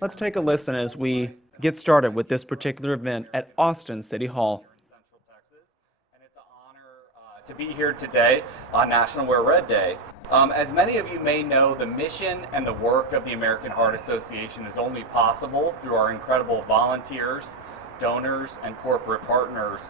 Let's take a listen as we get started with this particular event at Austin City Hall. And it's an honor to be here today on National Wear Red Day. As many of you may know, the mission and the work of the American Heart Association is only possible through our incredible volunteers, donors, and corporate partners,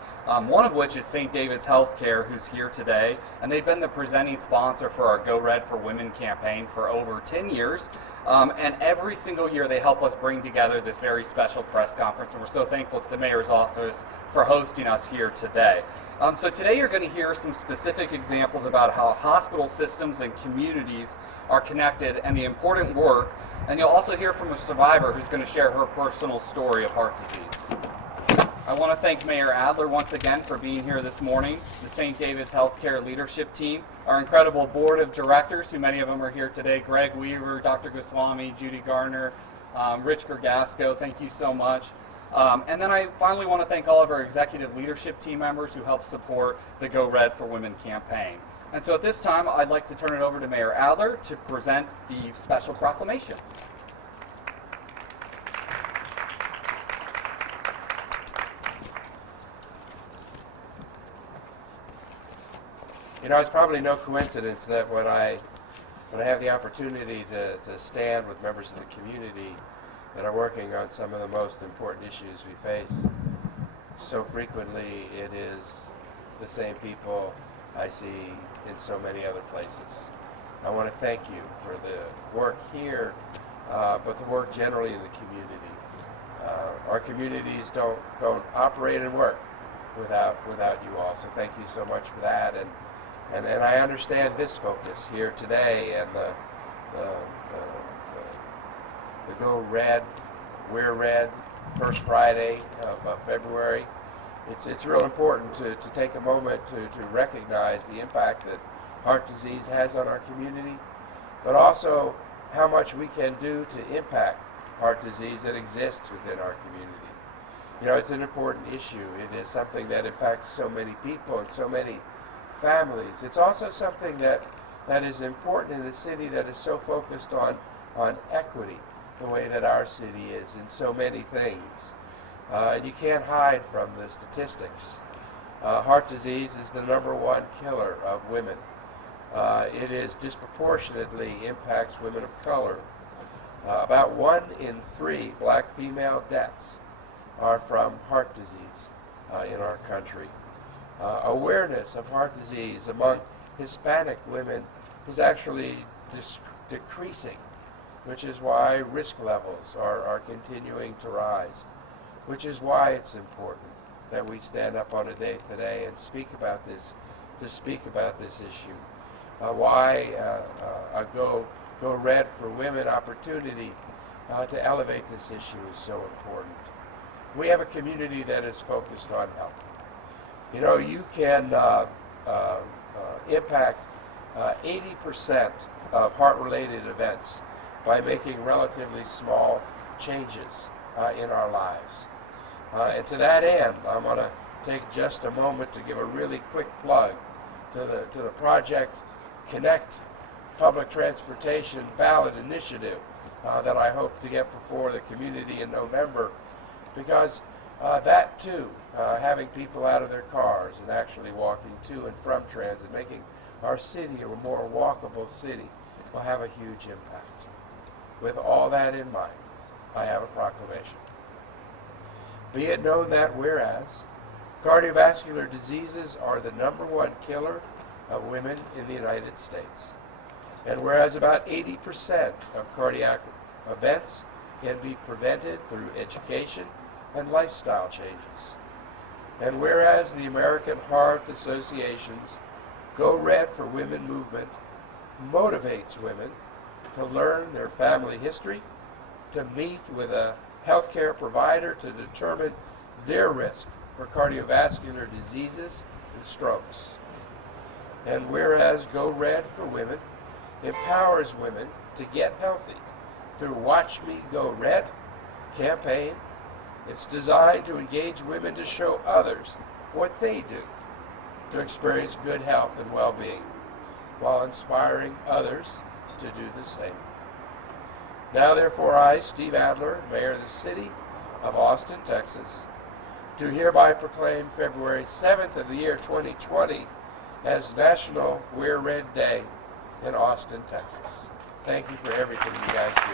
one of which is St. David's Healthcare, who's here today, and they've been the presenting sponsor for our Go Red for Women campaign for over 10 years. And every single year they help us bring together this very special press conference, and we're so thankful to the Mayor's office for hosting us here today. So today you're going to hear some specific examples about how hospital systems and communities are connected and the important work, and you'll also hear from a survivor who's going to share her personal story of heart disease. I want to thank Mayor Adler once again for being here this morning, the St. David's Healthcare leadership team, our incredible board of directors, who many of them are here today, Greg Weaver, Dr. Goswami, Judy Garner, Rich Gergasco, thank you so much. And then I finally want to thank all of our executive leadership team members who help support the Go Red for Women campaign. And so at this time, I'd like to turn it over to Mayor Adler to present the special proclamation. You know, it's probably no coincidence that when I have the opportunity to stand with members of the community that are working on some of the most important issues we face, so frequently it is the same people I see in so many other places. I want to thank you for the work here, but the work generally in the community. Our communities don't operate and work without you all, so thank you so much for that. And I understand this focus here today and the Go Red, Wear Red, first Friday of February. It's real important to take a moment to recognize the impact that heart disease has on our community, but also how much we can do to impact heart disease that exists within our community. You know, it's an important issue. It is something that affects so many people and so many families. It's also something that is important in a city that is so focused on equity, the way that our city is in so many things. And you can't hide from the statistics. Heart disease is the #1 killer of women. It is disproportionately impacts women of color. About 1 in 3 black female deaths are from heart disease in our country. Awareness of heart disease among Hispanic women is actually decreasing, which is why risk levels are continuing to rise, which is why it's important that we stand up on a day today and speak about this issue. Why a Go Red for Women opportunity to elevate this issue is so important. We have a community that is focused on health. You know, you can impact 80% of heart-related events by making relatively small changes in our lives. And to that end, I'm going to take just a moment to give a really quick plug to the Project Connect Public Transportation ballot initiative that I hope to get before the community in November, because that too, having people out of their cars and actually walking to and from transit, making our city a more walkable city, will have a huge impact. With all that in mind, I have a proclamation. Be it known that whereas cardiovascular diseases are the #1 killer of women in the United States, and whereas about 80% of cardiac events can be prevented through education and lifestyle changes, and whereas the American Heart Association's Go Red for Women movement motivates women to learn their family history, to meet with a healthcare provider to determine their risk for cardiovascular diseases and strokes. And whereas Go Red for Women empowers women to get healthy through Watch Me Go Red campaign. It's designed to engage women to show others what they do to experience good health and well-being, while inspiring others to do the same. Now therefore I, Steve Adler, Mayor of the City of Austin, Texas, do hereby proclaim February 7th of the year 2020 as National Wear Red Day in Austin, Texas. Thank you for everything you guys do.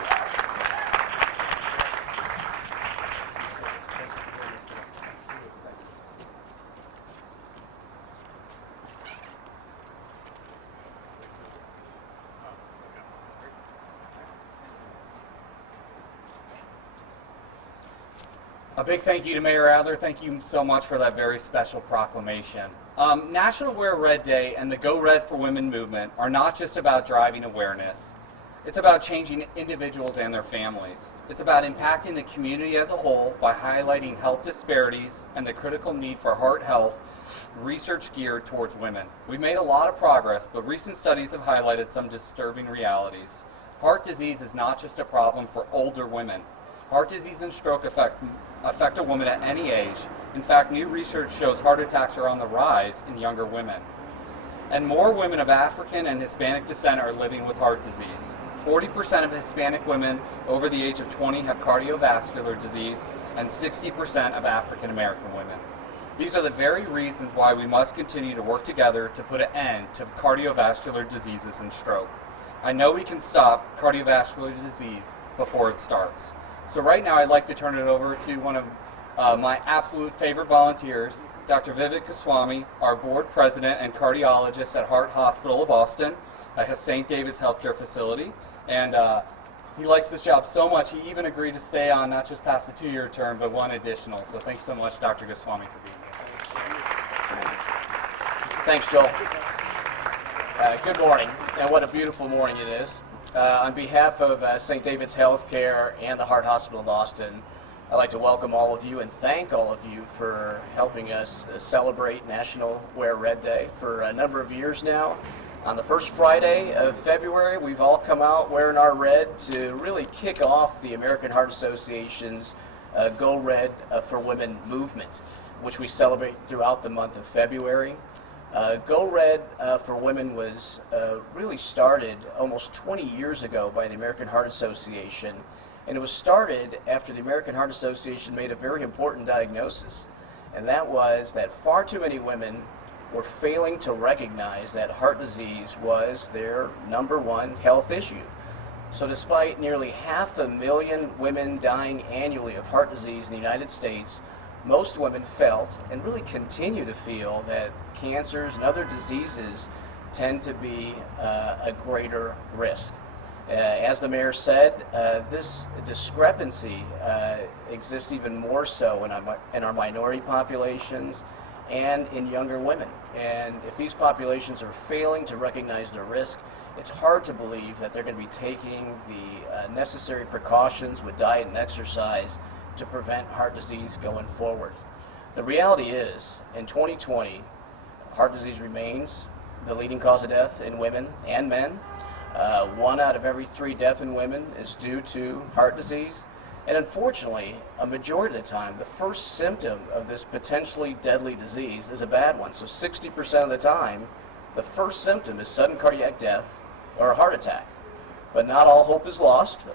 A big thank you to Mayor Adler. Thank you so much for that very special proclamation. National Wear Red Day and the Go Red for Women movement are not just about driving awareness. It's about changing individuals and their families. It's about impacting the community as a whole by highlighting health disparities and the critical need for heart health research geared towards women. We've made a lot of progress, but recent studies have highlighted some disturbing realities. Heart disease is not just a problem for older women. Heart disease and stroke affect a woman at any age. In fact, new research shows heart attacks are on the rise in younger women. And more women of African and Hispanic descent are living with heart disease. 40% of Hispanic women over the age of 20 have cardiovascular disease, and 60% of African American women. These are the very reasons why we must continue to work together to put an end to cardiovascular diseases and stroke. I know we can stop cardiovascular disease before it starts. So right now I'd like to turn it over to one of my absolute favorite volunteers, Dr. Vivek Goswami, our board president and cardiologist at Heart Hospital of Austin, at St. David's Healthcare Facility. And he likes this job so much he even agreed to stay on not just past the 2-year term, but one additional. So thanks so much, Dr. Goswami, for being here. Thanks, Joel. Good morning, and what a beautiful morning it is. On behalf of St. David's Healthcare and the Heart Hospital of Austin, I'd like to welcome all of you and thank all of you for helping us celebrate National Wear Red Day for a number of years now. On the first Friday of February, we've all come out wearing our red to really kick off the American Heart Association's Go Red for Women movement, which we celebrate throughout the month of February. Go Red for Women was really started almost 20 years ago by the American Heart Association, and it was started after the American Heart Association made a very important diagnosis, and that was that far too many women were failing to recognize that heart disease was their #1 health issue. So despite nearly 500,000 women dying annually of heart disease in the United States, most women felt, and really continue to feel, that cancers and other diseases tend to be a greater risk. As the mayor said, this discrepancy exists even more so in our minority populations and in younger women. And if these populations are failing to recognize their risk, it's hard to believe that they're going to be taking the necessary precautions with diet and exercise to prevent heart disease going forward. The reality is, in 2020, heart disease remains the leading cause of death in women and men. 1 out of every 3 deaths in women is due to heart disease. And unfortunately, a majority of the time, the first symptom of this potentially deadly disease is a bad one. So 60% of the time, the first symptom is sudden cardiac death or a heart attack. But not all hope is lost.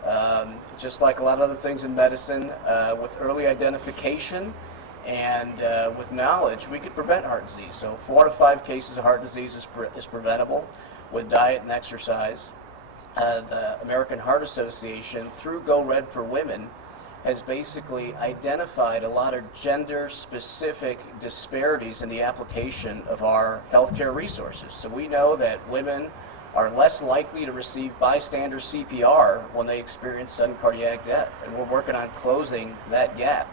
Just like a lot of other things in medicine, with early identification and with knowledge, we could prevent heart disease. So 4 to 5 cases of heart disease is preventable with diet and exercise. The American Heart Association, through Go Red for Women, has basically identified a lot of gender-specific disparities in the application of our healthcare resources. So we know that women are less likely to receive bystander CPR when they experience sudden cardiac death, and we're working on closing that gap.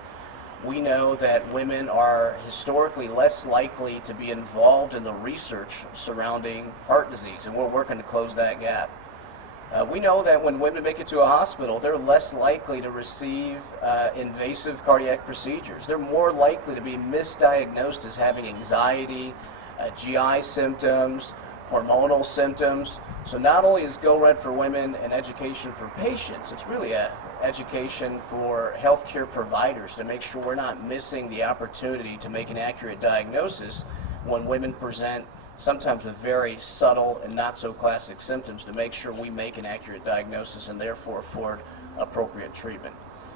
We know that women are historically less likely to be involved in the research surrounding heart disease, and we're working to close that gap. We know that when women make it to a hospital, they're less likely to receive invasive cardiac procedures. They're more likely to be misdiagnosed as having anxiety, GI symptoms, hormonal symptoms. So not only is Go Red for Women an education for patients, it's really an education for healthcare providers to make sure we're not missing the opportunity to make an accurate diagnosis when women present sometimes with very subtle and not so classic symptoms, to make sure we make an accurate diagnosis and therefore afford appropriate treatment.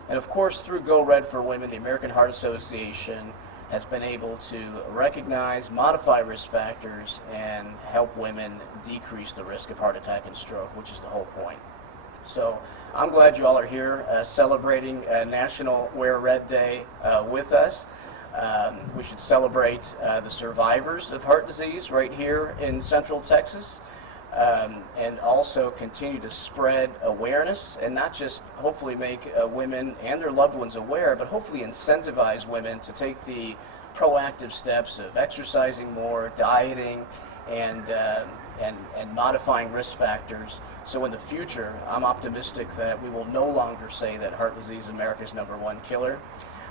And of course, through Go Red for Women, the American Heart Association has been able to recognize, modify risk factors, and help women decrease the risk of heart attack and stroke, which is the whole point. So I'm glad you all are here celebrating National Wear Red Day with us. We should celebrate the survivors of heart disease right here in Central Texas, and also continue to spread awareness, and not just hopefully make women and their loved ones aware, but hopefully incentivize women to take the proactive steps of exercising more, dieting, and modifying risk factors. So in the future, I'm optimistic that we will no longer say that heart disease is America's #1 killer.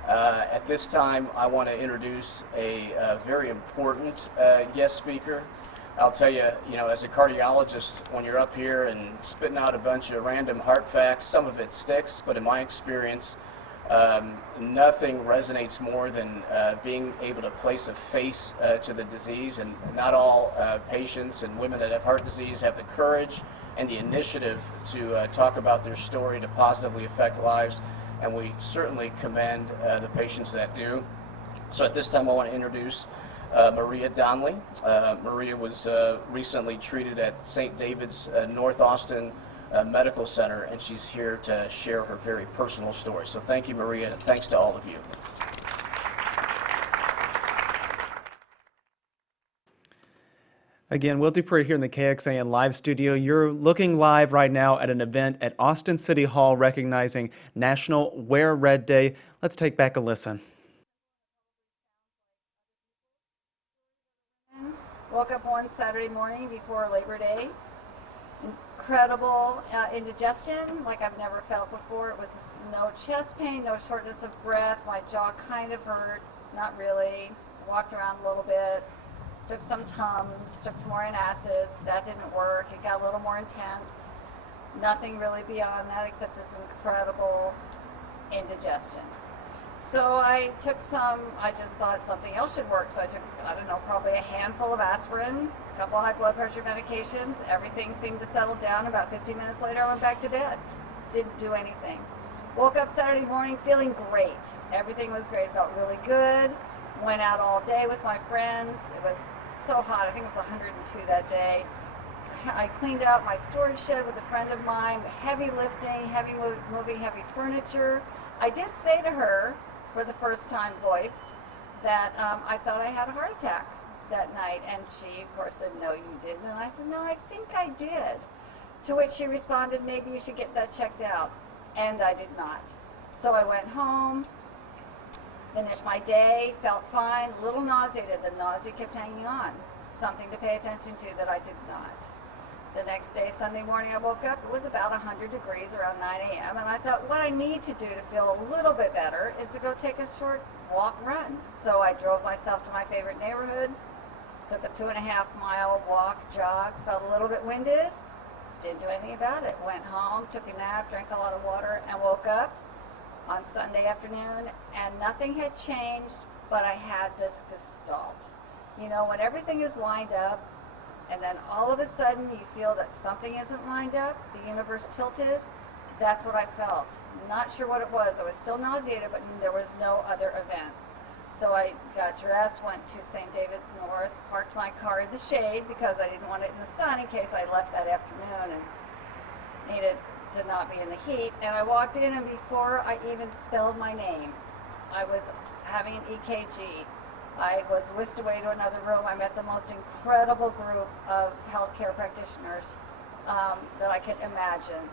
At this time, I want to introduce a very important guest speaker. I'll tell you, as a cardiologist, when you're up here and spitting out a bunch of random heart facts, some of it sticks, but in my experience, nothing resonates more than being able to place a face to the disease. And not all patients and women that have heart disease have the courage and the initiative to talk about their story to positively affect lives, and we certainly commend the patients that do. So at this time, I want to introduce Maria Donnelly. Maria was recently treated at St. David's North Austin Medical Center, and she's here to share her very personal story. So thank you, Maria, and thanks to all of you. Again, Will Dupree here in the KXAN live studio. You're looking live right now at an event at Austin City Hall recognizing National Wear Red Day. Let's take back a listen. Woke up one Saturday morning before Labor Day. Incredible indigestion like I've never felt before. It was no chest pain, no shortness of breath. My jaw kind of hurt, not really. Walked around a little bit. Took some Tums, took some more antacids. That didn't work. It got a little more intense. Nothing really beyond that except this incredible indigestion. So I took I just thought something else should work. So I took, I don't know, probably a handful of aspirin, a couple of high blood pressure medications. Everything seemed to settle down. About 15 minutes later, I went back to bed. Didn't do anything. Woke up Saturday morning feeling great. Everything was great. Felt really good. Went out all day with my friends. It was so hot. I think it was 102 that day. I cleaned out my storage shed with a friend of mine. Heavy lifting, heavy moving, heavy furniture. I did say to her, for the first time voiced, that I thought I had a heart attack that night. And she, of course, said, "No, you didn't." And I said, "No, I think I did." To which she responded, "Maybe you should get that checked out." And I did not. So I went home, finished my day, felt fine, a little nauseated. The nausea kept hanging on. Something to pay attention to that I did not. The next day, Sunday morning, I woke up. It was about 100 degrees around 9 a.m. And I thought, what I need to do to feel a little bit better is to go take a short walk, run. So I drove myself to my favorite neighborhood, took a 2.5-mile walk, jog, felt a little bit winded, didn't do anything about it. Went home, took a nap, drank a lot of water, and woke up on Sunday afternoon, and nothing had changed, but I had this gestalt. You know, when everything is lined up, and then all of a sudden you feel that something isn't lined up, the universe tilted, that's what I felt. Not sure what it was. I was still nauseated, but there was no other event. So I got dressed, went to St. David's North, parked my car in the shade because I didn't want it in the sun in case I left that afternoon and needed to not be in the heat. And I walked in, and before I even spelled my name, I was having an EKG. I was whisked away to another room. I met the most incredible group of healthcare practitioners that I could imagine.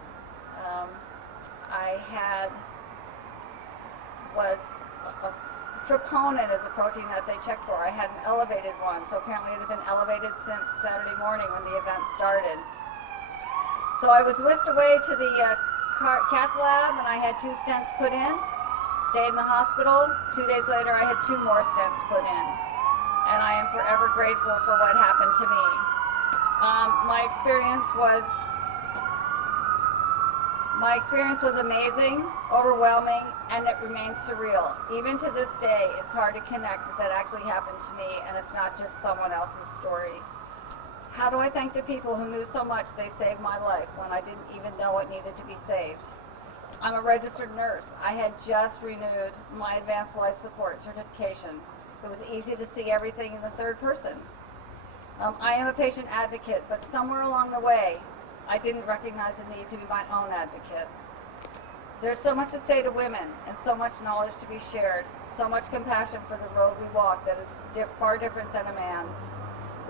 Troponin is a protein that they check for. I had an elevated one, so apparently it had been elevated since Saturday morning when the event started. So I was whisked away to the cath lab, and I had 2 stents put in. Stayed in the hospital. 2 days later, I had 2 more stents put in. And I am forever grateful for what happened to me. My experience was amazing, overwhelming, and it remains surreal. Even to this day, it's hard to connect that that actually happened to me, and it's not just someone else's story. How do I thank the people who knew so much they saved my life when I didn't even know it needed to be saved? I'm a registered nurse. I had just renewed my advanced life support certification. It was easy to see everything in the third person. I am a patient advocate, but somewhere along the way, I didn't recognize the need to be my own advocate. There's so much to say to women and so much knowledge to be shared, so much compassion for the road we walk that is far different than a man's.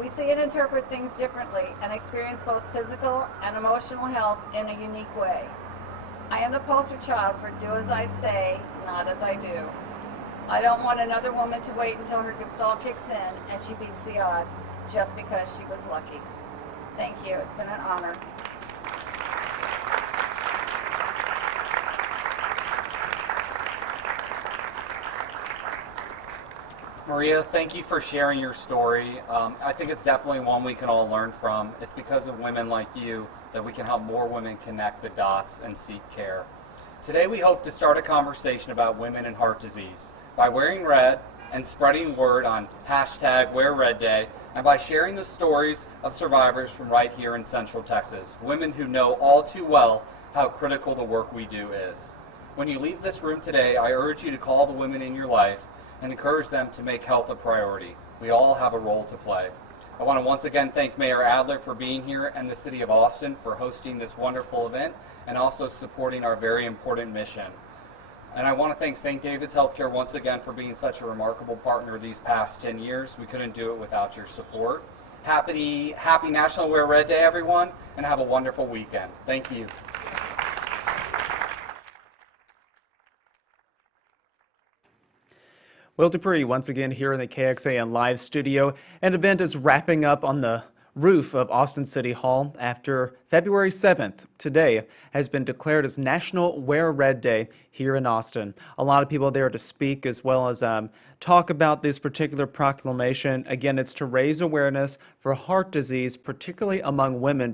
We see and interpret things differently and experience both physical and emotional health in a unique way. I am the poster child for do as I say, not as I do. I don't want another woman to wait until her gestalt kicks in and she beats the odds just because she was lucky. Thank you. It's been an honor. Maria, thank you for sharing your story. I think it's definitely one we can all learn from. It's because of women like you that we can help more women connect the dots and seek care. Today we hope to start a conversation about women and heart disease by wearing red and spreading word on #WearRedDay, and by sharing the stories of survivors from right here in Central Texas, women who know all too well how critical the work we do is. When you leave this room today, I urge you to call the women in your life and encourage them to make health a priority. We all have a role to play. I want to once again thank Mayor Adler for being here and the City of Austin for hosting this wonderful event and also supporting our very important mission. And I want to thank St. David's Healthcare once again for being such a remarkable partner these past 10 years. We couldn't do it without your support. Happy National Wear Red Day, everyone, and have a wonderful weekend. Thank you. Will Dupree once again here in the KXAN live studio. An event is wrapping up on the roof of Austin City Hall after February 7th. Today has been declared as National Wear Red Day here in Austin. A lot of people there to speak as well as talk about this particular proclamation. Again, it's to raise awareness for heart disease, particularly among women.